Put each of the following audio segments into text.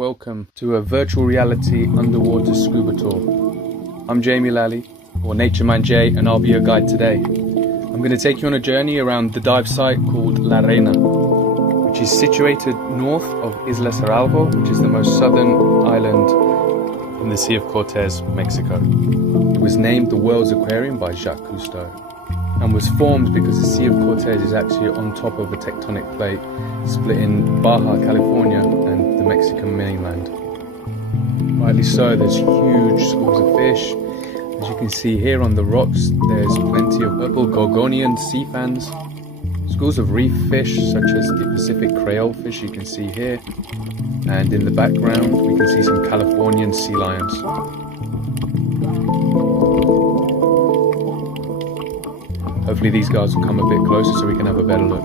welcome to a virtual reality underwater scuba tour. I'm Jamie Lally, or Nature Man J, and I'll be your guide today. I'm going to take you on a journey around the dive site called La Reina, which is situated north of Isla Cerralvo, which is the most southern island in the Sea of Cortez, Mexico. It was named the World's Aquarium by Jacques Cousteau, and was formed because the Sea of Cortez is actually on top of a tectonic plate splitting Baja California and the Mexican mainland. Rightly so, there's huge schools of fish. As you can see here on the rocks, there's plenty of purple gorgonian sea fans, schools of reef fish such as the Pacific Creole fish you can see here, and in the background we can see some Californian sea lions. Hopefully these guys will come a bit closer so we can have a better look.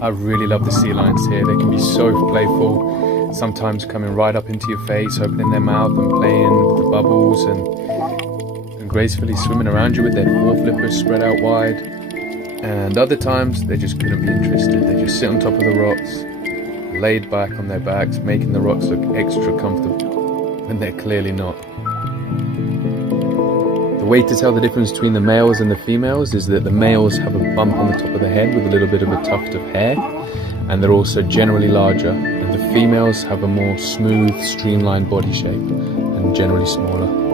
I really love the sea lions here. They can be so playful, sometimes coming right up into your face, opening their mouth and playing with the bubbles and gracefully swimming around you with their foreflippers spread out wide. And other times they just couldn't be interested. They just sit on top of the rocks, laid back on their backs, making the rocks look extra comfortable when they're clearly not. The way to tell the difference between the males and the females is that the males have a bump on the top of the head with a little bit of a tuft of hair, and they're also generally larger, and the females have a more smooth, streamlined body shape and generally smaller.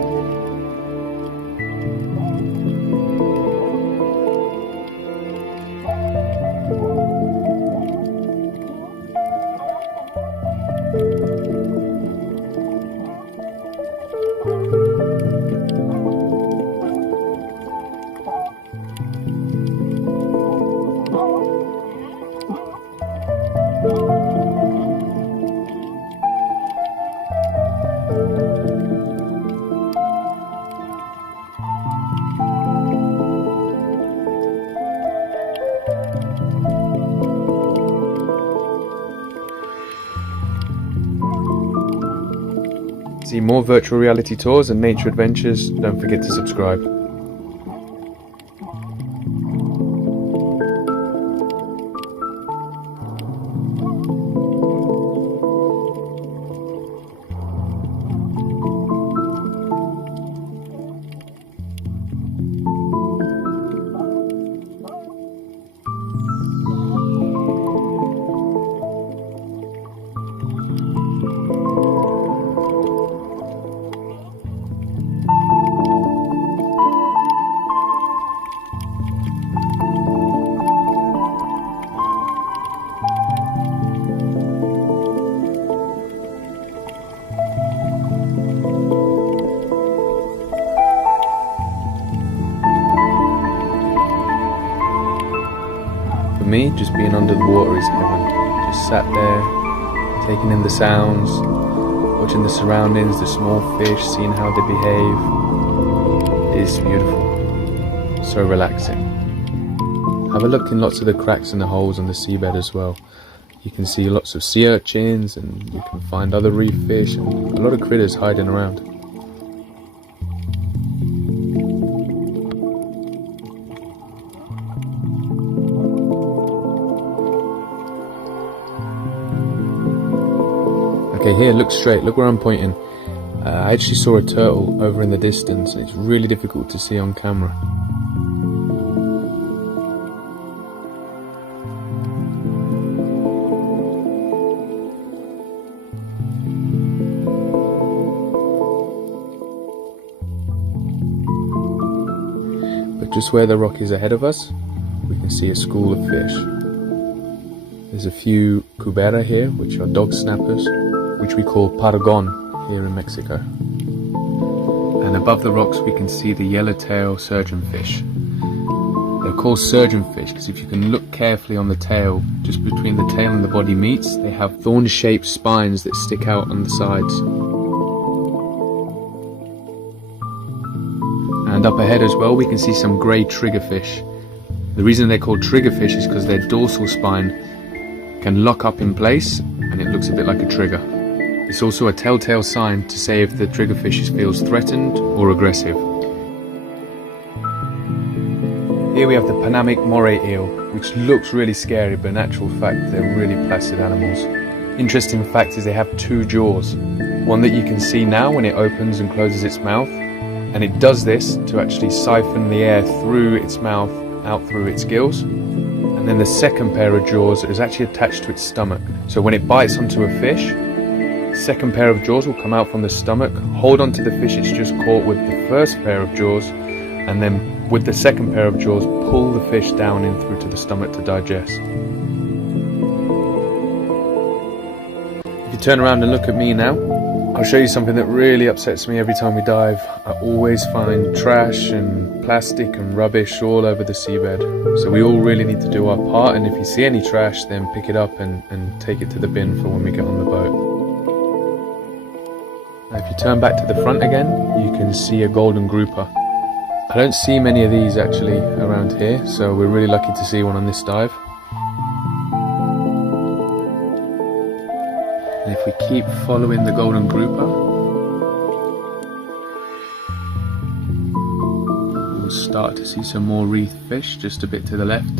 See more virtual reality tours and nature adventures, don't forget to subscribe. For me, just being under the water is heaven. Just sat there, taking in the sounds, watching the surroundings, the small fish, seeing how they behave. It is beautiful, so relaxing. Have a look in lots of the cracks and the holes on the seabed as well. You can see lots of sea urchins, and you can find other reef fish and a lot of critters hiding around. Okay, here, look straight, look where I'm pointing. I actually saw a turtle over in the distance, and it's really difficult to see on camera. But just where the rock is ahead of us, we can see a school of fish. There's a few cubera here, which are dog snappers, which we call pargon here in Mexico. And above the rocks we can see the yellowtail surgeonfish. They're called surgeonfish because if you can look carefully on the tail, just between the tail and the body meets, they have thorn-shaped spines that stick out on the sides. And up ahead as well we can see some grey triggerfish. The reason they're called triggerfish is because their dorsal spine can lock up in place and it looks a bit like a trigger. It's also a telltale sign to say if the triggerfish feels threatened or aggressive. Here we have the Panamic moray eel, which looks really scary, but in actual fact they're really placid animals. Interesting fact is they have two jaws, one that you can see now when it opens and closes its mouth, and it does this to actually siphon the air through its mouth out through its gills. And then the second pair of jaws is actually attached to its stomach, so when it bites onto a fish, the second pair of jaws will come out from the stomach, hold onto the fish it's just caught with the first pair of jaws, and then with the second pair of jaws pull the fish down in through to the stomach to digest. If you turn around and look at me now, I'll show you something that really upsets me every time we dive. I always find trash and plastic and rubbish all over the seabed. So we all really need to do our part, and if you see any trash, then pick it up and take it to the bin for when we get on the boat. Now if you turn back to the front again, you can see a golden grouper. I don't see many of these actually around here, so we're really lucky to see one on this dive. And if we keep following the golden grouper, we'll start to see some more wreath fish just a bit to the left.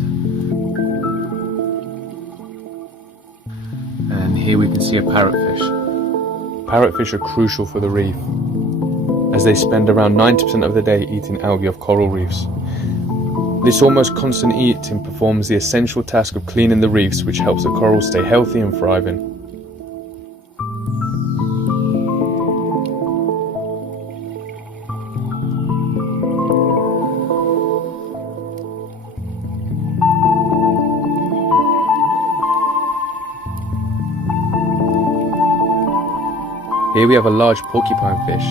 And here we can see a parrotfish. Parrotfish are crucial for the reef, as they spend around 90% of the day eating algae off coral reefs. This almost constant eating performs the essential task of cleaning the reefs, which helps the corals stay healthy and thriving. Here we have a large porcupine fish.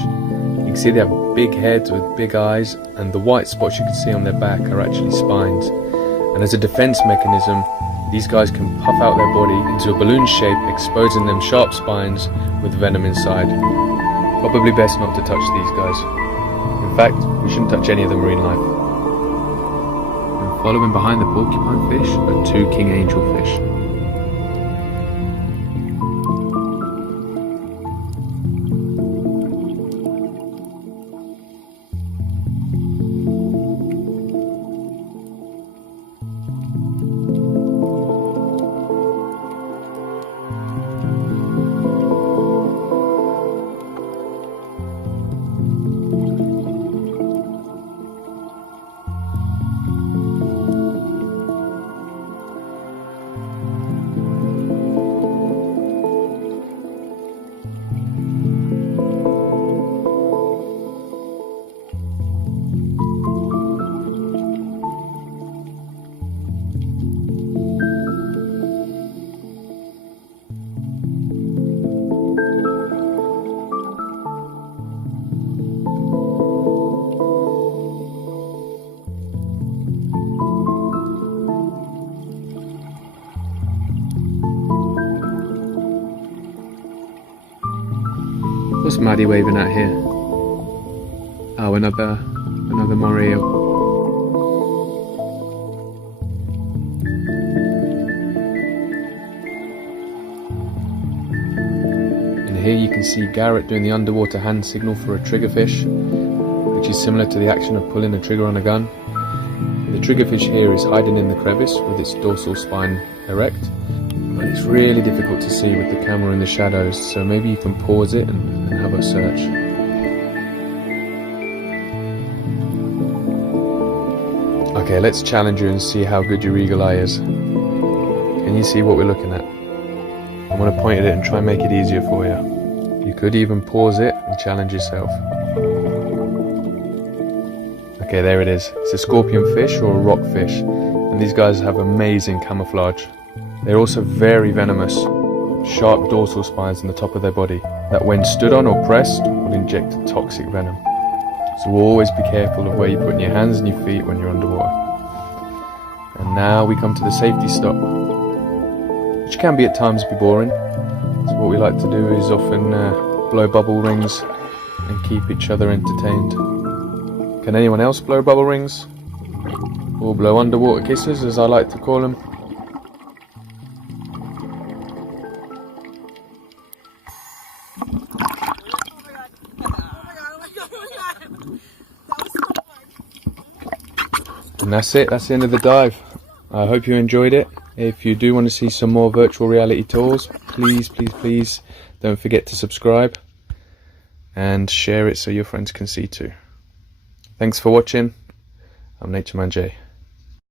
You can see they have big heads with big eyes, and the white spots you can see on their back are actually spines. And as a defense mechanism, these guys can puff out their body into a balloon shape, exposing them sharp spines with venom inside. Probably best not to touch these guys. In fact, we shouldn't touch any of the marine life. And following behind the porcupine fish are two king angel fish. What's Maddie waving at here? Oh, another moray eel. And here you can see Garrett doing the underwater hand signal for a triggerfish, which is similar to the action of pulling a trigger on a gun. The triggerfish here is hiding in the crevice with its dorsal spine erect, but it's really difficult to see with the camera in the shadows, so maybe you can pause it and have a search. Okay, let's challenge you and see how good your eagle eye is. Can you see what we're looking at? I'm going to point at it and try and make it easier for you. You could even pause it and challenge yourself. Okay, there it is. It's a scorpion fish or a rockfish, and these guys have amazing camouflage. They're also very venomous, sharp dorsal spines on the top of their body that when stood on or pressed will inject toxic venom. So always be careful of where you put in your hands and your feet when you're underwater. And now we come to the safety stop, which can be at times boring. So what we like to do is often blow bubble rings and keep each other entertained. Can anyone else blow bubble rings? Or blow underwater kisses, as I like to call them? And that's it, that's the end of the dive. I hope you enjoyed it. If you do want to see some more virtual reality tours, please don't forget to subscribe and share it so your friends can see too. Thanks for watching. I'm Nature Man Jay.